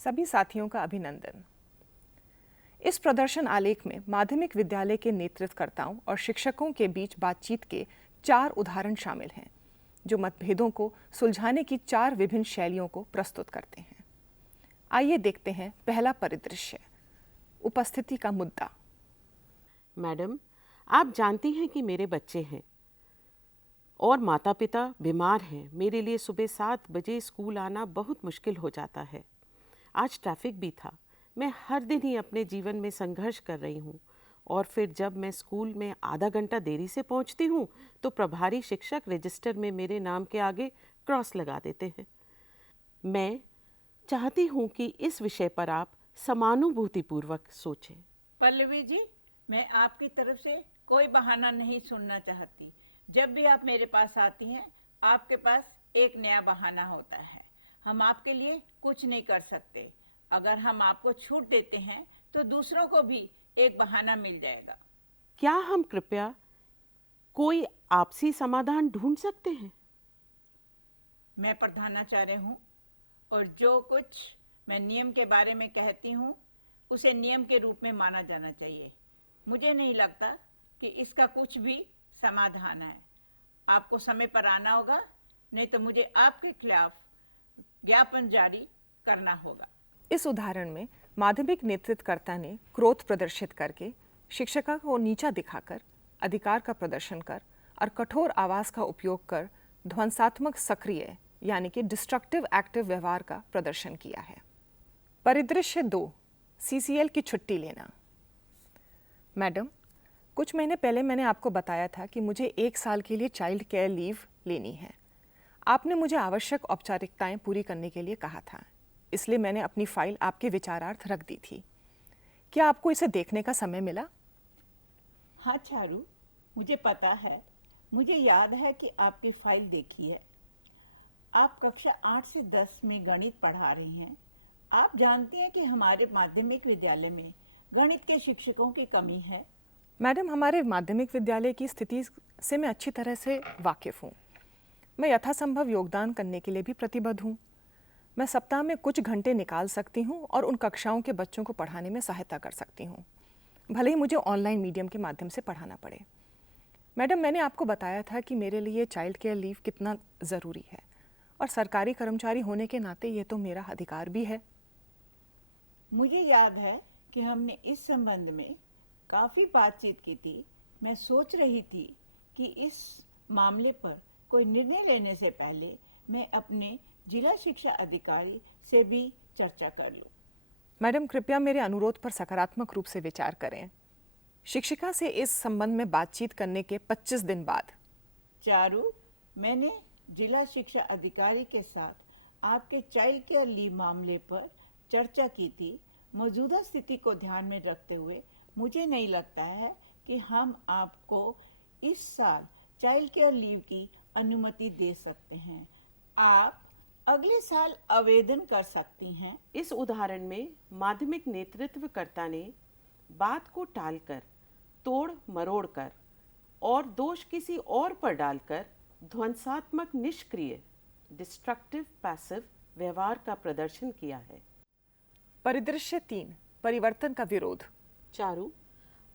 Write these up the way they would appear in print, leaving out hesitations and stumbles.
सभी साथियों का अभिनंदन। इस प्रदर्शन आलेख में माध्यमिक विद्यालय के नेतृत्वकर्ताओं और शिक्षकों के बीच बातचीत के 4 उदाहरण शामिल हैं, जो मतभेदों को सुलझाने की 4 विभिन्न शैलियों को प्रस्तुत करते हैं। आइए देखते हैं पहला परिदृश्य, उपस्थिति का मुद्दा। मैडम, आप जानती हैं कि मेरे बच्चे हैं और माता पिता बीमार हैं। मेरे लिए सुबह 7 बजे स्कूल आना बहुत मुश्किल हो जाता है। आज ट्रैफिक भी था। मैं हर दिन ही अपने जीवन में संघर्ष कर रही हूँ और फिर जब मैं स्कूल में आधा घंटा देरी से पहुँचती हूँ तो प्रभारी शिक्षक रजिस्टर में मेरे नाम के आगे क्रॉस लगा देते हैं। मैं चाहती हूँ कि इस विषय पर आप समानुभूतिपूर्वक सोचें। पल्लवी जी, मैं आपकी तरफ से कोई बहाना नहीं सुनना चाहती। जब भी आप मेरे पास आती हैं, आपके पास एक नया बहाना होता है। हम आपके लिए कुछ नहीं कर सकते। अगर हम आपको छूट देते हैं तो दूसरों को भी एक बहाना मिल जाएगा। क्या हम कृपया कोई आपसी समाधान ढूंढ सकते हैं? मैं प्रधानाचार्य हूँ और जो कुछ मैं नियम के बारे में कहती हूँ उसे नियम के रूप में माना जाना चाहिए। मुझे नहीं लगता कि इसका कुछ भी समाधान है। आपको समय पर आना होगा, नहीं तो मुझे आपके खिलाफ ज्ञापन जारी करना होगा। इस उदाहरण में माध्यमिक नेतृत्वकर्ता ने क्रोध प्रदर्शित करके, शिक्षिका को नीचा दिखाकर, अधिकार का प्रदर्शन कर और कठोर आवाज का उपयोग कर ध्वंसात्मक सक्रिय यानी कि डिस्ट्रक्टिव एक्टिव व्यवहार का प्रदर्शन किया है। परिदृश्य 2, CCL की छुट्टी लेना। मैडम, कुछ महीने पहले मैंने आपको बताया था कि मुझे 1 साल के लिए चाइल्ड केयर लीव लेनी है। आपने मुझे आवश्यक औपचारिकताएं पूरी करने के लिए कहा था, इसलिए मैंने अपनी फाइल आपके विचारार्थ रख दी थी। क्या आपको इसे देखने का समय मिला? हाँ चारू, मुझे पता है। मुझे याद है कि आपकी फाइल देखी है। आप कक्षा 8 से 10 में गणित पढ़ा रही हैं। आप जानती हैं कि हमारे माध्यमिक विद्यालय में गणित के शिक्षकों की कमी है। मैडम, हमारे माध्यमिक विद्यालय की स्थिति से मैं अच्छी तरह से वाकिफ़ हूँ। मैं यथासंभव योगदान करने के लिए भी प्रतिबद्ध हूँ। मैं सप्ताह में कुछ घंटे निकाल सकती हूँ और उन कक्षाओं के बच्चों को पढ़ाने में सहायता कर सकती हूँ, भले ही मुझे ऑनलाइन मीडियम के माध्यम से पढ़ाना पड़े। मैडम, मैंने आपको बताया था कि मेरे लिए चाइल्ड केयर लीव कितना ज़रूरी है और सरकारी कर्मचारी होने के नाते ये तो मेरा अधिकार भी है। मुझे याद है कि हमने इस संबंध में काफ़ी बातचीत की थी। मैं सोच रही थी कि इस मामले पर कोई निर्णय लेने से पहले मैं अपने जिला शिक्षा अधिकारी से भी चर्चा कर लूं। मैडम, कृपया मेरे अनुरोध पर सकारात्मक रूप से विचार करें। शिक्षिका से इस संबंध में बातचीत करने के 25 दिन बाद। चारू, मैंने जिला शिक्षा अधिकारी के साथ आपके चाइल्ड केयर लीव मामले पर चर्चा की थी। मौजूदा स्थिति को ध्यान में रखते हुए मुझे नहीं लगता है कि हम आपको इस साल चाइल्ड केयर लीव की अनुमति दे सकते हैं। आप अगले साल आवेदन कर सकती हैं। इस उदाहरण में माध्यमिक नेतृत्वकर्ता ने बात को टालकर, तोड़ मरोड़ कर और दोष किसी और पर डालकर ध्वंसात्मक निष्क्रिय डिस्ट्रक्टिव पैसिव व्यवहार का प्रदर्शन किया है। परिदृश्य 3, परिवर्तन का विरोध। चारू,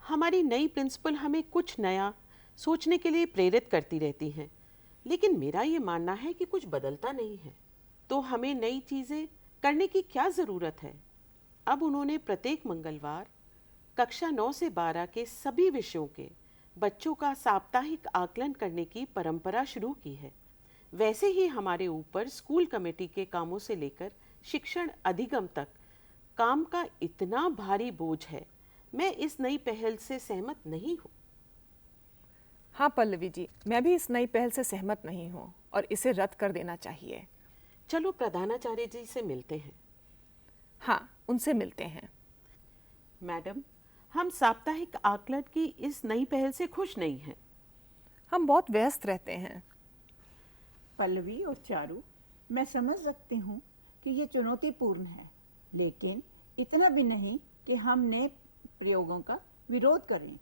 हमारी नई प्रिंसिपल हमें कुछ नया सोचने के लिए प्रेरित करती रहती हैं, लेकिन मेरा ये मानना है कि कुछ बदलता नहीं है, तो हमें नई चीज़ें करने की क्या ज़रूरत है। अब उन्होंने प्रत्येक मंगलवार कक्षा 9 से 12 के सभी विषयों के बच्चों का साप्ताहिक आकलन करने की परंपरा शुरू की है। वैसे ही हमारे ऊपर स्कूल कमेटी के कामों से लेकर शिक्षण अधिगम तक काम का इतना भारी बोझ है। मैं इस नई पहल से सहमत नहीं हूँ। हाँ पल्लवी जी, मैं भी इस नई पहल से सहमत नहीं हूँ और इसे रद्द कर देना चाहिए। चलो प्रधानाचार्य जी से मिलते हैं। हाँ, उनसे मिलते हैं। मैडम, हम साप्ताहिक आकलन की इस नई पहल से खुश नहीं हैं। हम बहुत व्यस्त रहते हैं। पल्लवी और चारू, मैं समझ सकती हूँ कि ये चुनौतीपूर्ण है, लेकिन इतना भी नहीं कि हम नए प्रयोगों का विरोध करें।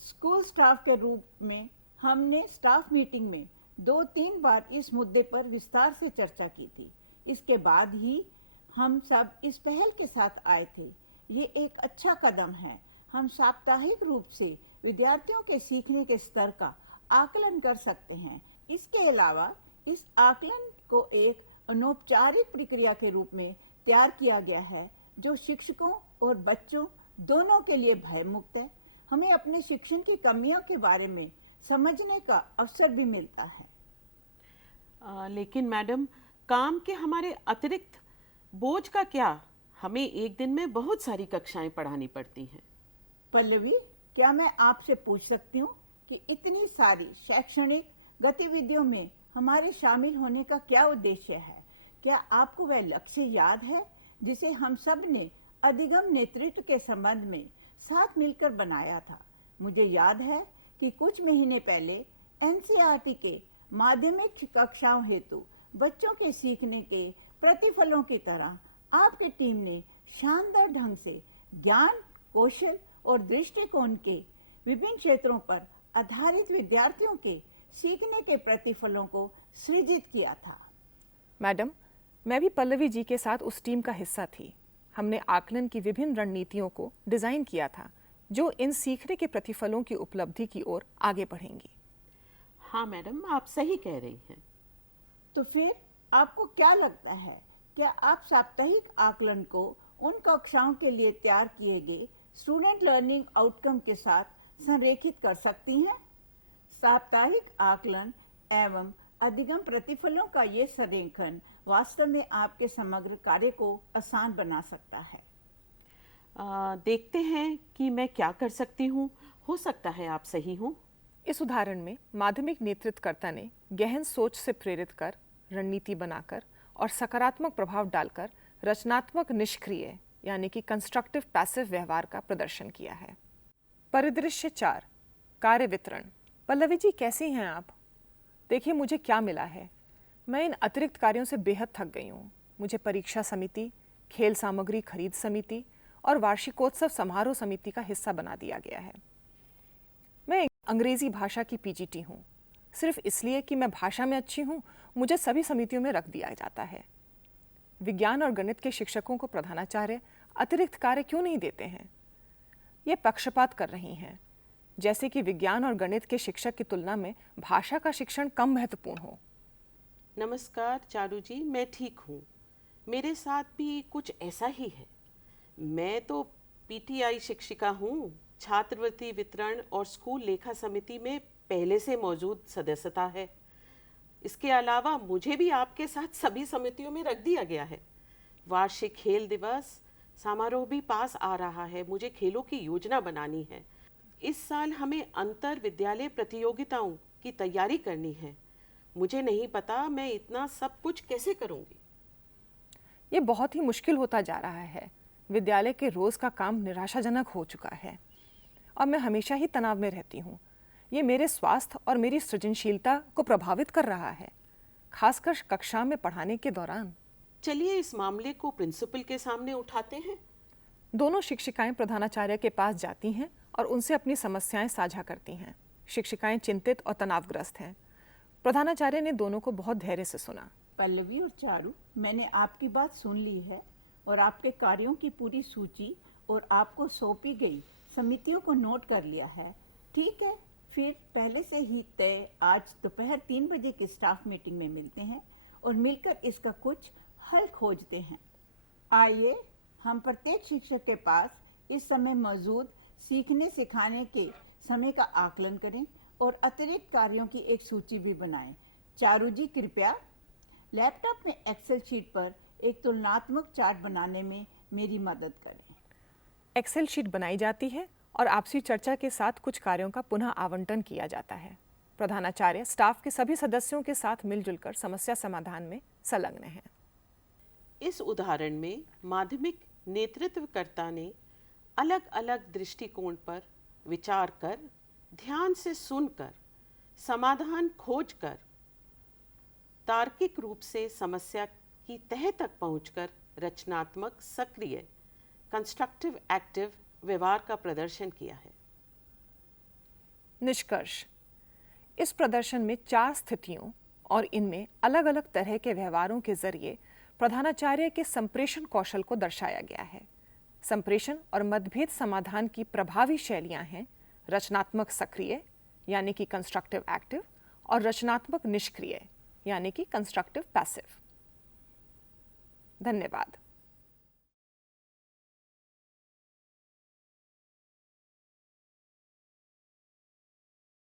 स्कूल स्टाफ के रूप में हमने स्टाफ मीटिंग में 2-3 बार इस मुद्दे पर विस्तार से चर्चा की थी। इसके बाद ही हम सब इस पहल के साथ आए थे। ये एक अच्छा कदम है। हम साप्ताहिक रूप से विद्यार्थियों के सीखने के स्तर का आकलन कर सकते हैं। इसके अलावा इस आकलन को एक अनौपचारिक प्रक्रिया के रूप में तैयार किया गया है जो शिक्षकों और बच्चों दोनों के लिए भयमुक्त है। हमें अपने शिक्षण की कमियों के बारे में समझने का अवसर भी मिलता है। लेकिन मैडम, काम के हमारे अतिरिक्त बोझ का क्या? हमें एक दिन में बहुत सारी कक्षाएं पढ़ानी पड़ती हैं। पल्लवी, क्या मैं आपसे पूछ सकती हूँ कि इतनी सारी शैक्षणिक गतिविधियों में हमारे शामिल होने का क्या उद्देश्य है? क्या आपको वह लक्ष्य याद है जिसे हम सब ने अधिगम नेतृत्व के संबंध में साथ मिलकर बनाया था? मुझे याद है कि कुछ महीने पहले एनसीईआरटी के माध्यमिक कक्षाओं हेतु बच्चों के सीखने के प्रतिफलों की तरह आपकी टीम ने शानदार ढंग से ज्ञान, कौशल और दृष्टिकोण के विभिन्न क्षेत्रों पर आधारित विद्यार्थियों के सीखने के प्रतिफलों को सृजित किया था। मैडम, मैं भी पल्लवी जी के साथ उस टीम का हिस्सा थी। हमने आकलन की विभिन्न रणनीतियों को डिजाइन किया था जो इन सीखने के प्रतिफलों की उपलब्धि की ओर आगे बढ़ेंगी। हाँ मैडम, आप सही कह रही हैं। तो फिर आपको क्या लगता है, क्या आप साप्ताहिक आकलन को उन कक्षाओं के लिए तैयार किए गए स्टूडेंट लर्निंग आउटकम के साथ संरेखित कर सकती हैं? साप्ताहिक आकलन एवं अधिगम प्रतिफलों का ये संरेखन वास्तव में आपके समग्र कार्य को आसान बना सकता है। देखते हैं कि मैं क्या कर सकती हूँ। हो सकता है आप सही हों। इस उदाहरण में माध्यमिक नेतृत्वकर्ता ने गहन सोच से प्रेरित कर, रणनीति बनाकर और सकारात्मक प्रभाव डालकर रचनात्मक निष्क्रिय यानी कि कंस्ट्रक्टिव पैसिव व्यवहार का प्रदर्शन किया है। परिदृश्य 4, कार्य वितरण। पल्लवी जी, कैसी हैं आप? देखिए मुझे क्या मिला है। मैं इन अतिरिक्त कार्यों से बेहद थक गई हूँ। मुझे परीक्षा समिति, खेल सामग्री खरीद समिति और वार्षिकोत्सव समारोह समिति का हिस्सा बना दिया गया है। मैं अंग्रेजी भाषा की पीजीटी हूँ। सिर्फ इसलिए कि मैं भाषा में अच्छी हूँ, मुझे सभी समितियों में रख दिया जाता है। विज्ञान और गणित के शिक्षकों को प्रधानाचार्य अतिरिक्त कार्य क्यों नहीं देते हैं? ये पक्षपात कर रही हैं, जैसे कि विज्ञान और गणित के शिक्षक की तुलना में भाषा का शिक्षण कम महत्वपूर्ण हो। नमस्कार चारू जी, मैं ठीक हूँ। मेरे साथ भी कुछ ऐसा ही है। मैं तो पीटीआई शिक्षिका हूँ। छात्रवृत्ति वितरण और स्कूल लेखा समिति में पहले से मौजूद सदस्यता है। इसके अलावा मुझे भी आपके साथ सभी समितियों में रख दिया गया है। वार्षिक खेल दिवस समारोह भी पास आ रहा है। मुझे खेलों की योजना बनानी है। इस साल हमें अंतर विद्यालय प्रतियोगिताओं की तैयारी करनी है। मुझे नहीं पता मैं इतना सब कुछ कैसे करूँगी। ये बहुत ही मुश्किल होता जा रहा है। विद्यालय के रोज का काम निराशाजनक हो चुका है और मैं हमेशा ही तनाव में रहती हूँ। ये मेरे स्वास्थ्य और मेरी सृजनशीलता को प्रभावित कर रहा है, खासकर कक्षा में पढ़ाने के दौरान। चलिए इस मामले को प्रिंसिपल के सामने उठाते हैं। दोनों शिक्षिकाएं प्रधानाचार्य के पास जाती हैं और उनसे अपनी समस्याएं साझा करती हैं। शिक्षिकाएं चिंतित और तनावग्रस्त हैं। प्रधानाचार्य ने दोनों को बहुत धैर्य से सुना। पल्लवी और चारू, मैंने आपकी बात सुन ली है और आपके कार्यों की पूरी सूची और आपको सौंपी गई समितियों को नोट कर लिया है। ठीक है, फिर पहले से ही तय आज दोपहर 3 बजे की स्टाफ मीटिंग में मिलते हैं और मिलकर इसका कुछ हल खोजते हैं। आइए हम प्रत्येक शिक्षक के पास इस समय मौजूद सीखने सिखाने के समय का आकलन करें और अतिरिक्त कार्यों की एक सूची भी बनाएं। चारू जी, कृपया लैपटॉप में एक्सेल शीट पर एक तुलनात्मक चार्ट बनाने में मेरी मदद करें। एक्सेल शीट बनाई जाती है और आपसी चर्चा के साथ कुछ कार्यों का पुनः आवंटन किया जाता है। प्रधानाचार्य स्टाफ के सभी सदस्यों के साथ मिलजुल कर समस्या समाधान में संलग्न हैं। इस उदाहरण में माध्यमिक नेतृत्वकर्ता ने अलग अलग दृष्टिकोण पर विचार कर, ध्यान से सुनकर, समाधान खोजकर, तार्किक रूप से समस्या की तह तक पहुंचकर रचनात्मक, सक्रिय, कंस्ट्रक्टिव एक्टिव व्यवहार का प्रदर्शन किया है। निष्कर्ष: इस प्रदर्शन में 4 स्थितियों और इनमें अलग अलग तरह के व्यवहारों के जरिए प्रधानाचार्य के संप्रेषण कौशल को दर्शाया गया है। संप्रेषण और मतभेद समाधान की प्रभावी शैलियां हैं रचनात्मक सक्रिय यानी कि कंस्ट्रक्टिव एक्टिव और रचनात्मक निष्क्रिय यानी कि कंस्ट्रक्टिव पैसिव। धन्यवाद।